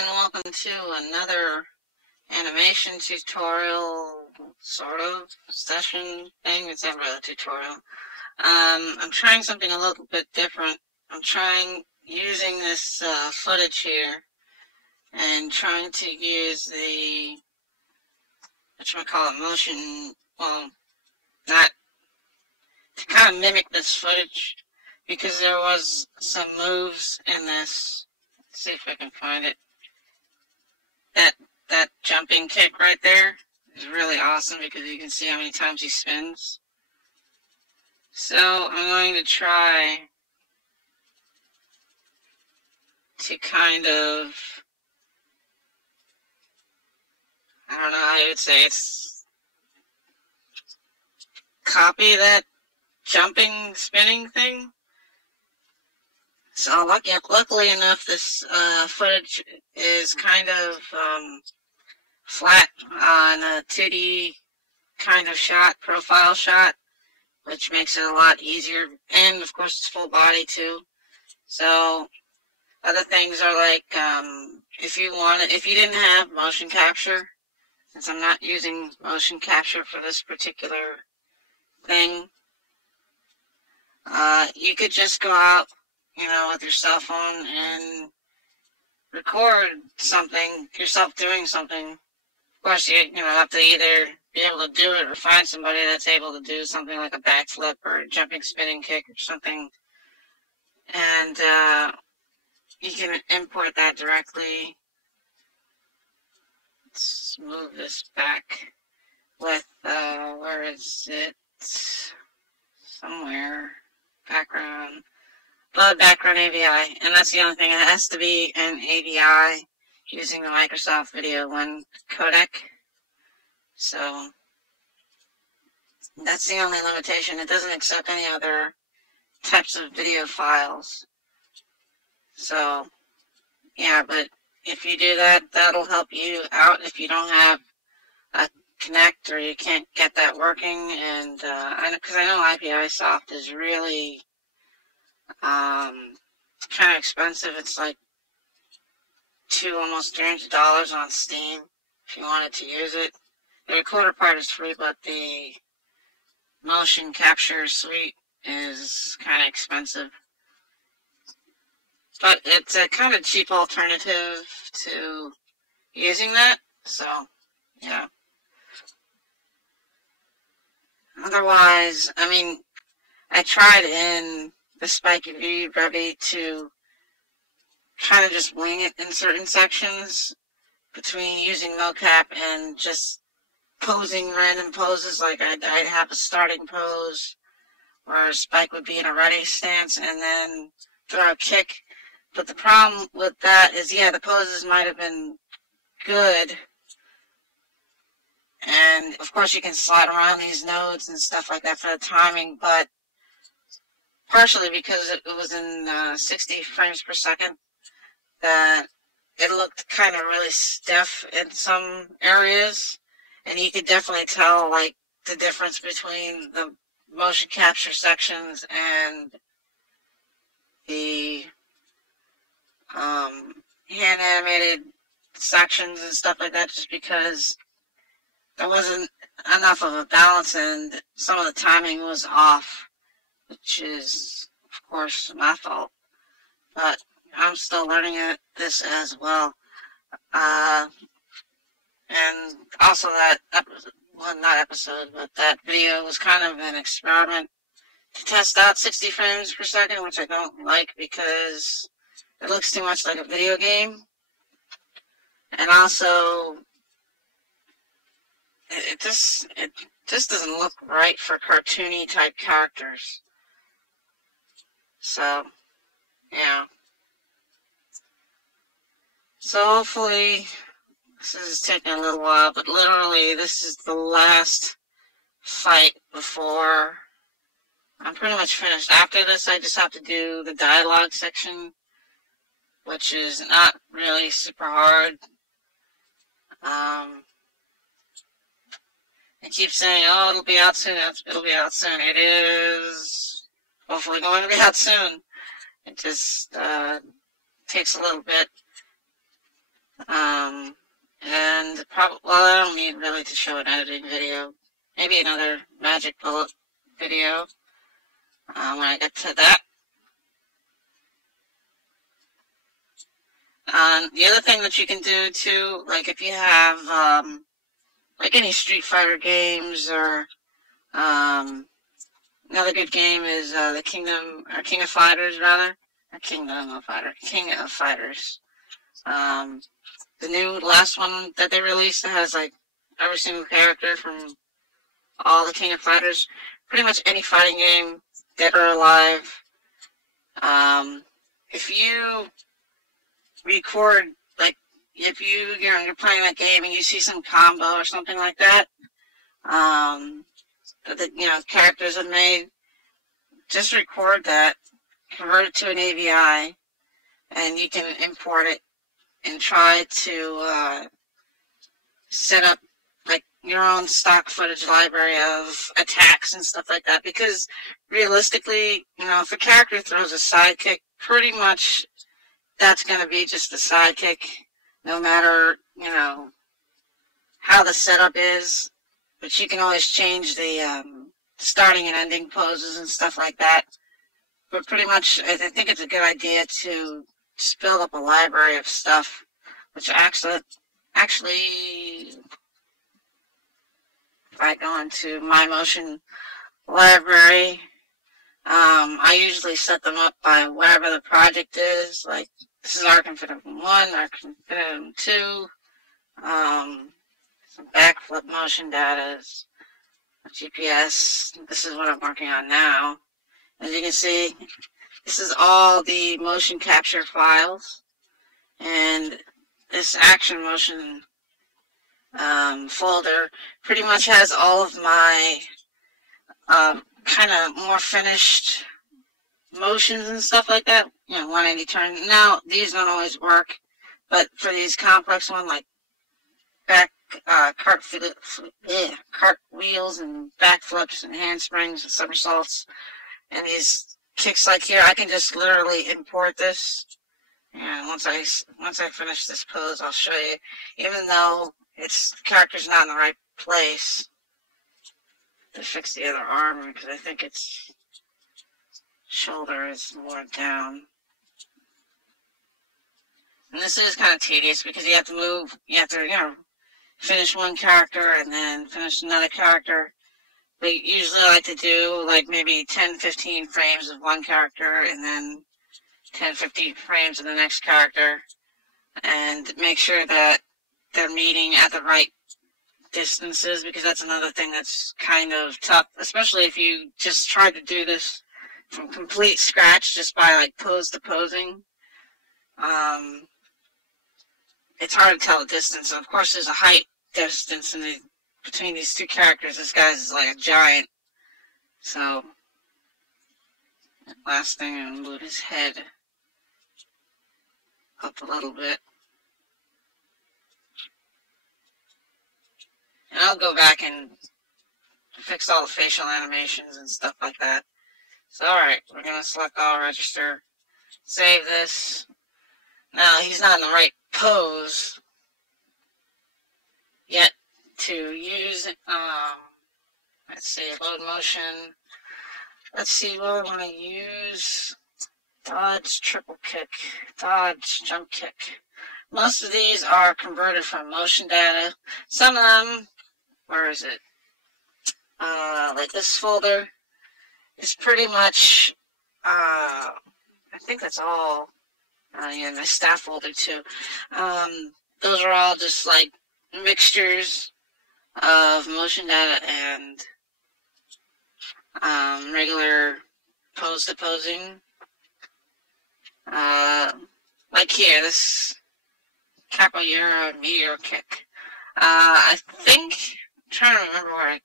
and welcome to another animation tutorial, sort of, session thing. It's not really a tutorial. I'm trying something a little bit different. I'm trying using this footage here and trying to use the, whatchamacallit, motion, well, not, to kind of mimic this footage, because there was some moves in this. Let's see if I can find it. That jumping kick right there is really awesome because you can see how many times he spins. So I'm going to try to kind of, I don't know how you would say, it's copy that jumping, spinning thing. So luckily enough, this footage is kind of flat on a 2D kind of shot, profile shot, which makes it a lot easier. And of course, it's full body too. So other things are like, if you didn't have motion capture, since I'm not using motion capture for this particular thing, you could just go out, with your cell phone and record something, yourself doing something. Of course, you have to either be able to do it or find somebody that's able to do something like a backflip or a jumping spinning kick or something. And you can import that directly. Let's move this back with, where is it? Somewhere. Background. Load background AVI. And that's the only thing. It has to be an AVI using the Microsoft Video 1 codec. So that's the only limitation. It doesn't accept any other types of video files. So, yeah, but if you do that, that'll help you out if you don't have a Kinect or you can't get that working. And because I know IPIsoft is really kind of expensive. It's like almost $300 on Steam if you wanted to use it. The recorder part is free, but the motion capture suite is kind of expensive. But it's a kind of cheap alternative to using that, so, yeah. Otherwise, I tried in the Spiky V Revy to kind of just wing it in certain sections between using mocap and just posing random poses. Like I'd have a starting pose where Spike would be in a ready stance and then throw a kick. But the problem with that is, yeah, the poses might have been good. And of course you can slide around these nodes and stuff like that for the timing, but partially because it was in 60 frames per second, that it looked kind of really stiff in some areas, and you could definitely tell, like, the difference between the motion capture sections and the hand animated sections and stuff like that, just because there wasn't enough of a balance and some of the timing was off, which is, of course, my fault. But I'm still learning this as well. And also that episode, well, not episode, but that video was kind of an experiment to test out 60 frames per second, which I don't like because it looks too much like a video game. And also, it just doesn't look right for cartoony type characters. So, yeah. So hopefully, this is taking a little while, but literally this is the last fight before I'm pretty much finished. After this, I just have to do the dialogue section, which is not really super hard. I keep saying, oh, it'll be out soon, it'll be out soon. It is hopefully going to be out soon. It just takes a little bit. need really to show an editing video. Maybe another Magic Bullet video when I get to that. The other thing that you can do too, like if you have like any Street Fighter games, or another good game is the King of Fighters rather, King of Fighters. The new last one that they released that has like every single character from all the King of Fighters. Pretty much any fighting game, dead or alive. If you record, like, if you're playing that game and you see some combo or something like that, that the characters have made, just record that, convert it to an AVI, and you can import it and try to set up like your own stock footage library of attacks and stuff like that. Because realistically, if a character throws a sidekick, pretty much that's going to be just a sidekick, no matter, how the setup is. But you can always change the starting and ending poses and stuff like that. But pretty much, I think it's a good idea to just build up a library of stuff, which actually, if I go into My Motion library, I usually set them up by whatever the project is. Like, this is Arc Infinitum 1, Arc Infinitum 2, some backflip motion data, GPS. This is what I'm working on now. As you can see, this is all the motion capture files, and this action motion folder pretty much has all of my kind of more finished motions and stuff like that. 180 turn. Now, these don't always work, but for these complex ones, like back cartwheels and backflips and handsprings and somersaults, and these kicks like here, I can just literally import this. And once I finish this pose, I'll show you. Even though the character's not in the right place, to fix the other arm, because I think its shoulder is more down. And this is kind of tedious because you have to move, finish one character and then finish another character. But usually I like to do like maybe 10-15 frames of one character and then 10-15 frames of the next character, and make sure that they're meeting at the right distances, because that's another thing that's kind of tough, especially if you just try to do this from complete scratch just by like pose to posing. It's hard to tell the distance. Of course, there's a height distance between these two characters. This guy's like a giant. So, last thing, I'm going to move his head up a little bit. And I'll go back and fix all the facial animations and stuff like that. So, alright, we're going to select all register. Save this. Now, he's not in the right pose yet to use, let's see, load motion. Let's see what I want to use. Dodge, triple kick, dodge, jump kick. Most of these are converted from motion data. Some of them, where is it? Like this folder is pretty much, I think that's all. Yeah, my staff folder too. Those are all just like mixtures of motion data and regular pose to posing. Like here, this Capoeira meteor kick. I think, I'm trying to remember where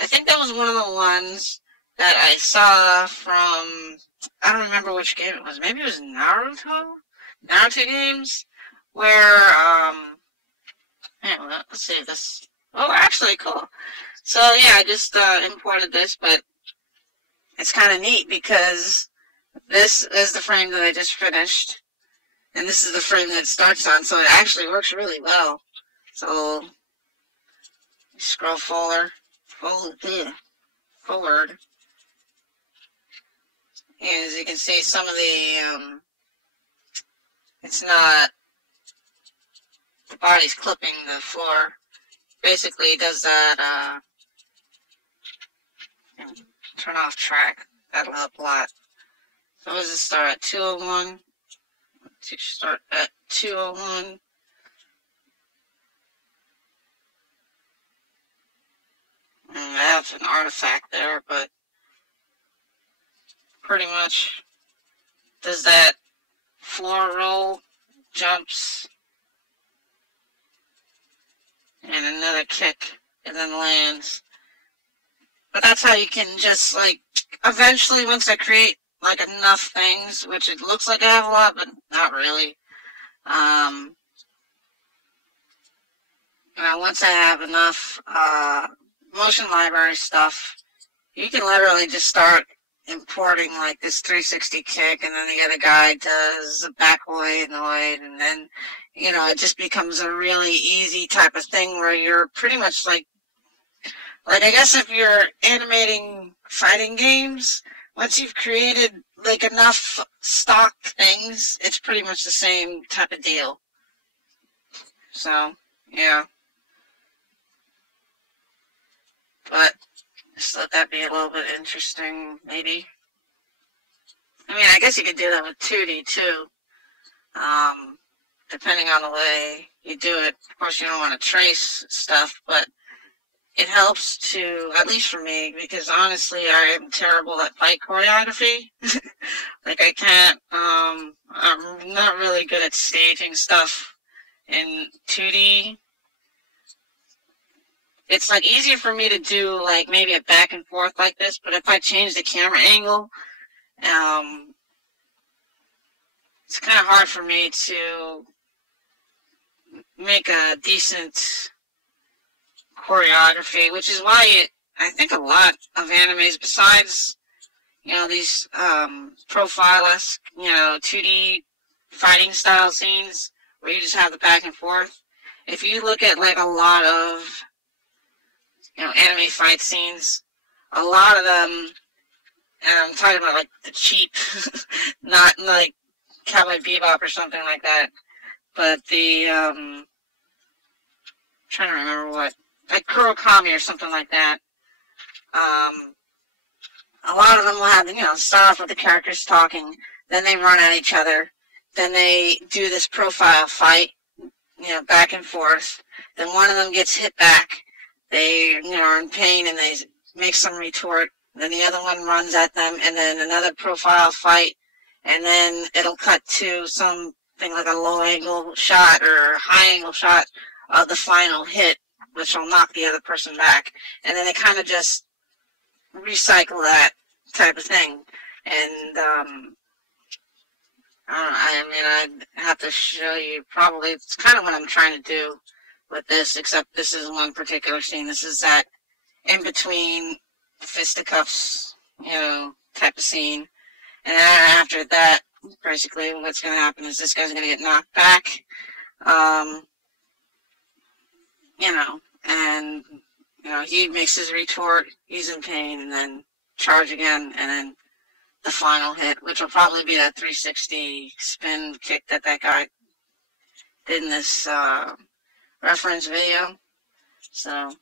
I think that was one of the ones that I saw from, I don't remember which game it was. Maybe it was Naruto games, where, anyway, let's save this. Oh, actually, cool. So, yeah, I just imported this, but it's kind of neat because this is the frame that I just finished, and this is the frame that it starts on, so it actually works really well. So, Scroll forward. As you can see, some of the, it's not, the body's clipping the floor. Basically, it does that, turn off track. That'll help a lot. So let's just start at 201. Start at 201. And I have an artifact there, but pretty much does that floor roll, jumps, and another kick, and then lands. But that's how you can just, like, eventually, once I create, like, enough things, which it looks like I have a lot, but not really. Once I have enough motion library stuff, you can literally just start importing, like, this 360 kick, and then the other guy does a backboy annoyed, and then, you know, it just becomes a really easy type of thing where you're pretty much, like, I guess if you're animating fighting games, once you've created, like, enough stock things, it's pretty much the same type of deal. So, yeah. But, just let that be a little bit interesting, maybe. I mean, I guess you could do that with 2D, too. Depending on the way you do it. Of course, you don't want to trace stuff, but it helps to, at least for me, because honestly, I am terrible at fight choreography. Like, I can't, I'm not really good at staging stuff in 2D. It's, like, easier for me to do, like, maybe a back and forth like this, but if I change the camera angle, it's kind of hard for me to make a decent choreography, which is why I think a lot of animes, besides, you know, these profile-esque, you know, 2D fighting style scenes where you just have the back and forth, if you look at, like, a lot of, you know, anime fight scenes, a lot of them, and I'm talking about, like, the cheap, not like Cowboy Bebop or something like that, but the, trying to remember what, like Kurokami or something like that. A lot of them will have, you know, start off with the characters talking, then they run at each other, then they do this profile fight, you know, back and forth, then one of them gets hit back, they, you know, are in pain and they make some retort, then the other one runs at them, and then another profile fight, and then it'll cut to something like a low angle shot or high angle shot of the final hit, which will knock the other person back. And then they kind of just recycle that type of thing. And, I mean, I'd have to show you probably, it's kind of what I'm trying to do with this, except this is one particular scene. This is that in between fisticuffs, you know, type of scene. And then after that, basically what's going to happen is this guy's going to get knocked back. You know, and, you know, he makes his retort, he's in pain, and then charge again, and then the final hit, which will probably be that 360 spin kick that guy did in this, reference video. So,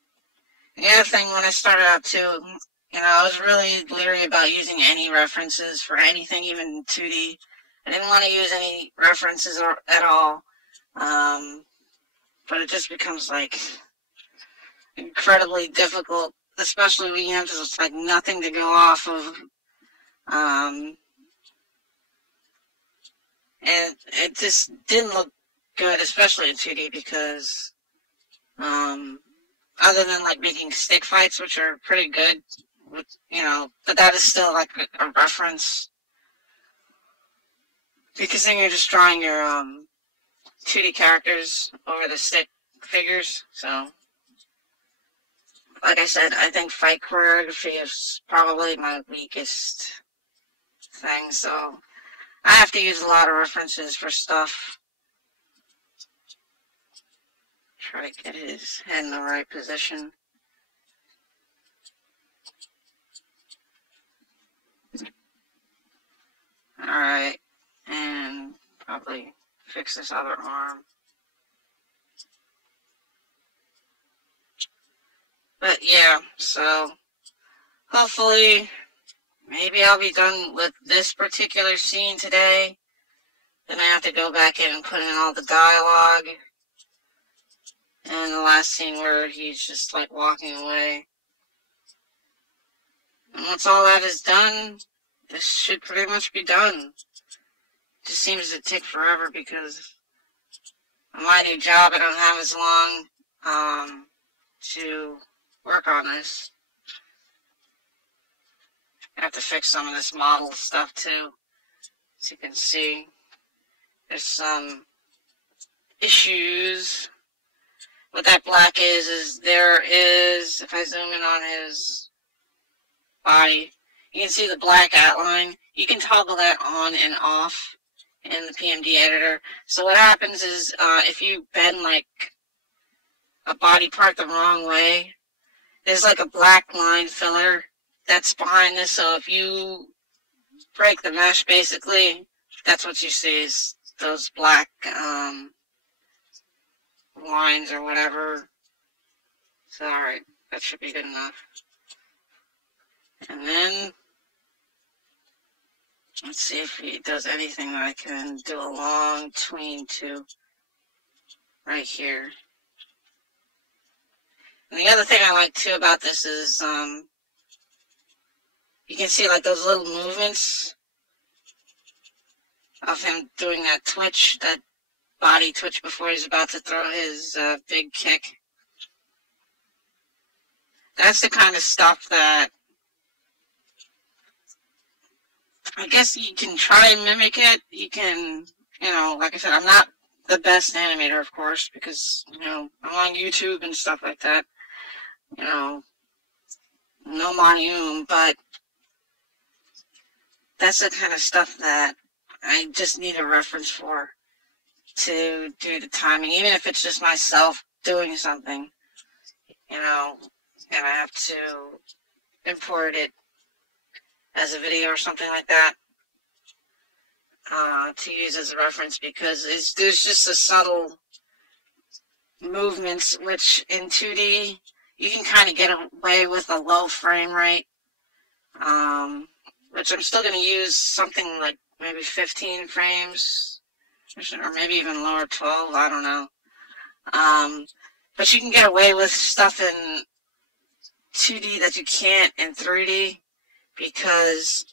the other thing, when I started out too, you know, I was really leery about using any references for anything, even 2D. I didn't want to use any references at all. But it just becomes, like, incredibly difficult, especially when you have just, like, nothing to go off of. And it just didn't look good, especially in 2D, because, other than, like, making stick fights, which are pretty good, you know, but that is still, like, a reference. Because then you're just drawing your, 2D characters over the stick figures, so, like I said, I think fight choreography is probably my weakest thing, so I have to use a lot of references for stuff. Try to get his head in the right position. fix this other arm. But yeah, so hopefully maybe I'll be done with this particular scene today. Then I have to go back in and put in all the dialogue. And the last scene where he's just like walking away. And once all that is done, this should pretty much be done. Just seems to take forever because on my new job I don't have as long to work on this. I have to fix some of this model stuff too. As you can see, there's some issues. What that black is there is, if I zoom in on his body, you can see the black outline. You can toggle that on and off in the PMD editor. So what happens is, if you bend like a body part the wrong way, there's like a black line filler that's behind this. So if you break the mesh, basically, that's what you see is those black lines or whatever. So alright, that should be good enough. And then let's see if he does anything that I can do a long tween to right here. And the other thing I like too about this is you can see like those little movements of him doing that twitch, that body twitch before he's about to throw his big kick. That's the kind of stuff that I guess you can try and mimic it. You can, like I said, I'm not the best animator, of course, because, I'm on YouTube and stuff like that. No money, but that's the kind of stuff that I just need a reference for to do the timing, even if it's just myself doing something, and I have to import it as a video or something like that to use as a reference, because there's just a subtle movements which in 2D you can kind of get away with a low frame rate, which I'm still going to use something like maybe 15 frames, or maybe even lower, 12, I don't know. But you can get away with stuff in 2D that you can't in 3D, because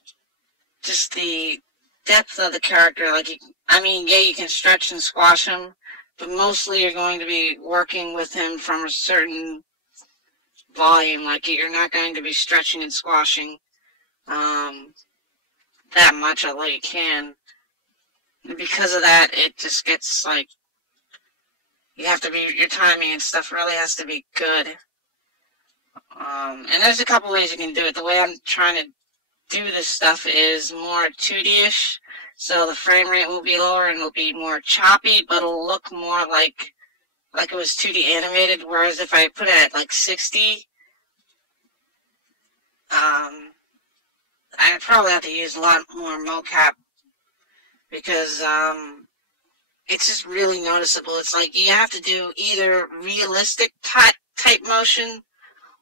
just the depth of the character, like, yeah, you can stretch and squash him, but mostly you're going to be working with him from a certain volume. Like, you're not going to be stretching and squashing that much, although you can. And because of that, it just gets, like, your timing and stuff really has to be good. And there's a couple ways you can do it. The way I'm trying to do this stuff is more 2D-ish, so the frame rate will be lower and it'll be more choppy, but it'll look more like it was 2D animated, whereas if I put it at like 60, I'd probably have to use a lot more mocap, because it's just really noticeable. It's like you have to do either realistic type motion,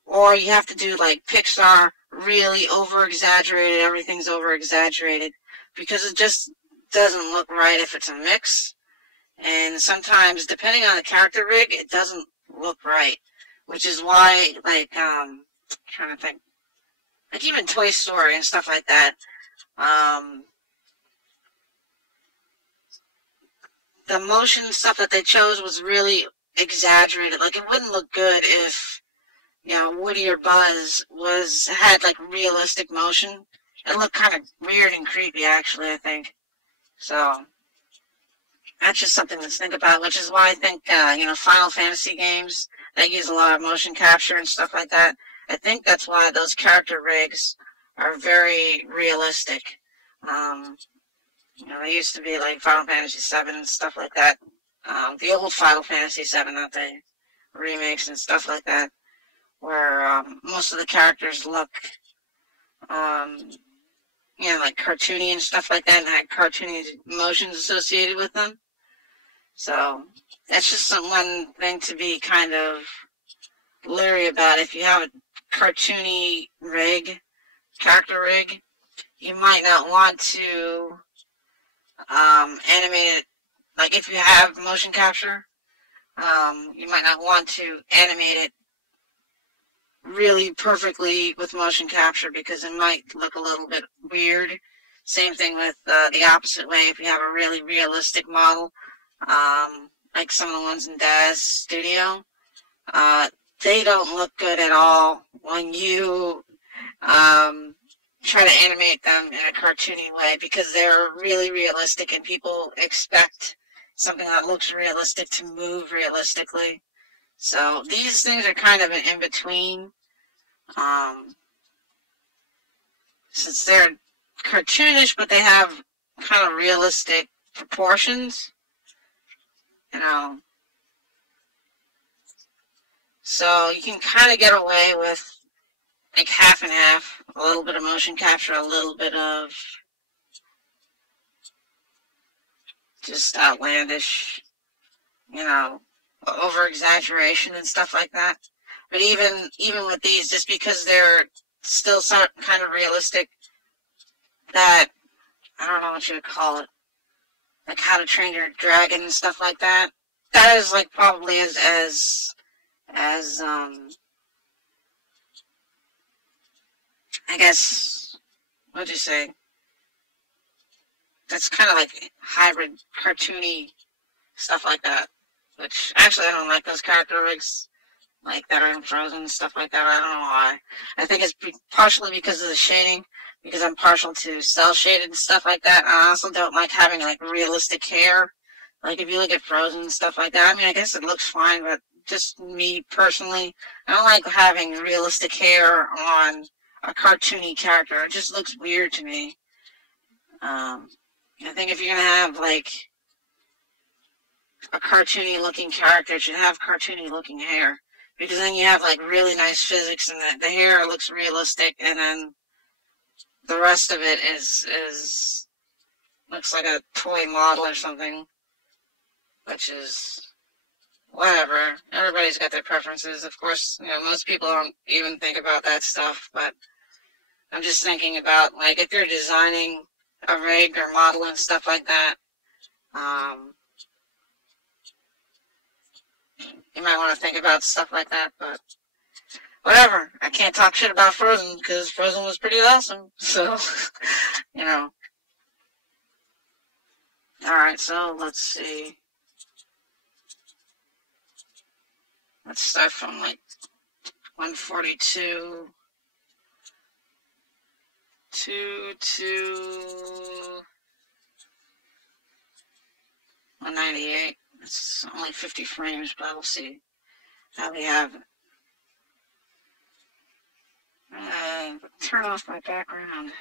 or you have to do like Pixar, really over-exaggerated, everything's over-exaggerated, because it just doesn't look right if it's a mix. And sometimes, depending on the character rig, it doesn't look right, which is why, like, trying to think, like even Toy Story and stuff like that, the motion stuff that they chose was really exaggerated. Like, it wouldn't look good if, Woody or Buzz had like realistic motion. It looked kind of weird and creepy, actually, I think. So that's just something to think about, which is why I think, Final Fantasy games, they use a lot of motion capture and stuff like that. I think that's why those character rigs are very realistic. They used to be like Final Fantasy VII and stuff like that. The old Final Fantasy VII, not the remakes and stuff like that, where most of the characters look, like cartoony and stuff like that, and had cartoony motions associated with them. So that's just one thing to be kind of leery about. If you have a cartoony rig, character rig, you might not want to animate it. Like if you have motion capture, you might not want to animate it really perfectly with motion capture because it might look a little bit weird. Same thing with the opposite way. If you have a really realistic model, like some of the ones in Daz Studio, they don't look good at all when you try to animate them in a cartoony way because they're really realistic and people expect something that looks realistic to move realistically. So these things are kind of an in-between. Since they're cartoonish, but they have kind of realistic proportions, you know. So you can kind of get away with like half and half, a little bit of motion capture, a little bit of just outlandish, you know, over-exaggeration and stuff like that. But even with these, just because they're still some kind of realistic, that, I don't know what you would call it, like How to Train Your Dragon and stuff like that, that is like probably as I guess, what'd you say? That's kind of like hybrid, cartoony stuff like that. Which, actually, I don't like those character rigs like that are in Frozen and stuff like that. I don't know why. I think it's partially because of the shading, because I'm partial to cel-shaded and stuff like that. I also don't like having, like, realistic hair. Like, if you look at Frozen and stuff like that, I mean, I guess it looks fine, but just me personally, I don't like having realistic hair on a cartoony character. It just looks weird to me. I think if you're going to have, like, a cartoony-looking character, it should have cartoony-looking hair. Because then you have, like, really nice physics, and the hair looks realistic, and then the rest of it looks like a toy model or something. Which is, whatever. Everybody's got their preferences. Of course, you know, most people don't even think about that stuff, but I'm just thinking about, like, if you're designing a rig or model and stuff like that, you might want to think about stuff like that, but whatever. I can't talk shit about Frozen, because Frozen was pretty awesome, so, you know. Alright, so, let's see. Let's start from, like, 142 to 198. It's only 50 frames, but we'll see how we have it. Turn off my background.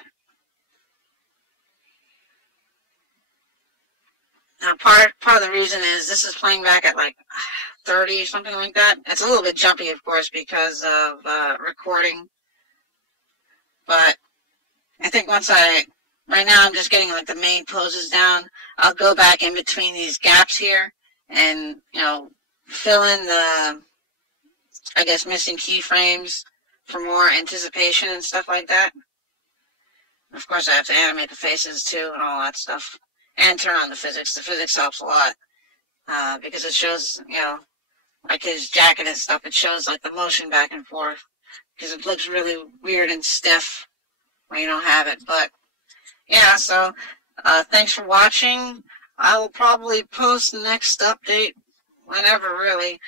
Now, part of the reason is this is playing back at like 30 or something like that. It's a little bit jumpy, of course, because of recording. But I think right now I'm just getting like the main poses down. I'll go back in between these gaps here and, you know, fill in the, I guess, missing keyframes for more anticipation and stuff like that. Of course, I have to animate the faces too and all that stuff. And turn on the physics. The physics helps a lot. Because it shows, you know, like his jacket and stuff, it shows like the motion back and forth. Because it looks really weird and stiff when you don't have it. But, yeah, so, thanks for watching. I will probably post the next update whenever, really.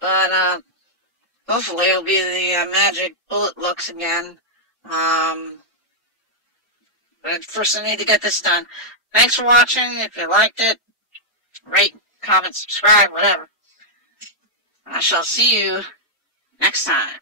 But, hopefully it'll be the magic bullet looks again. But first I need to get this done. Thanks for watching. If you liked it, rate, comment, subscribe, whatever. I shall see you next time.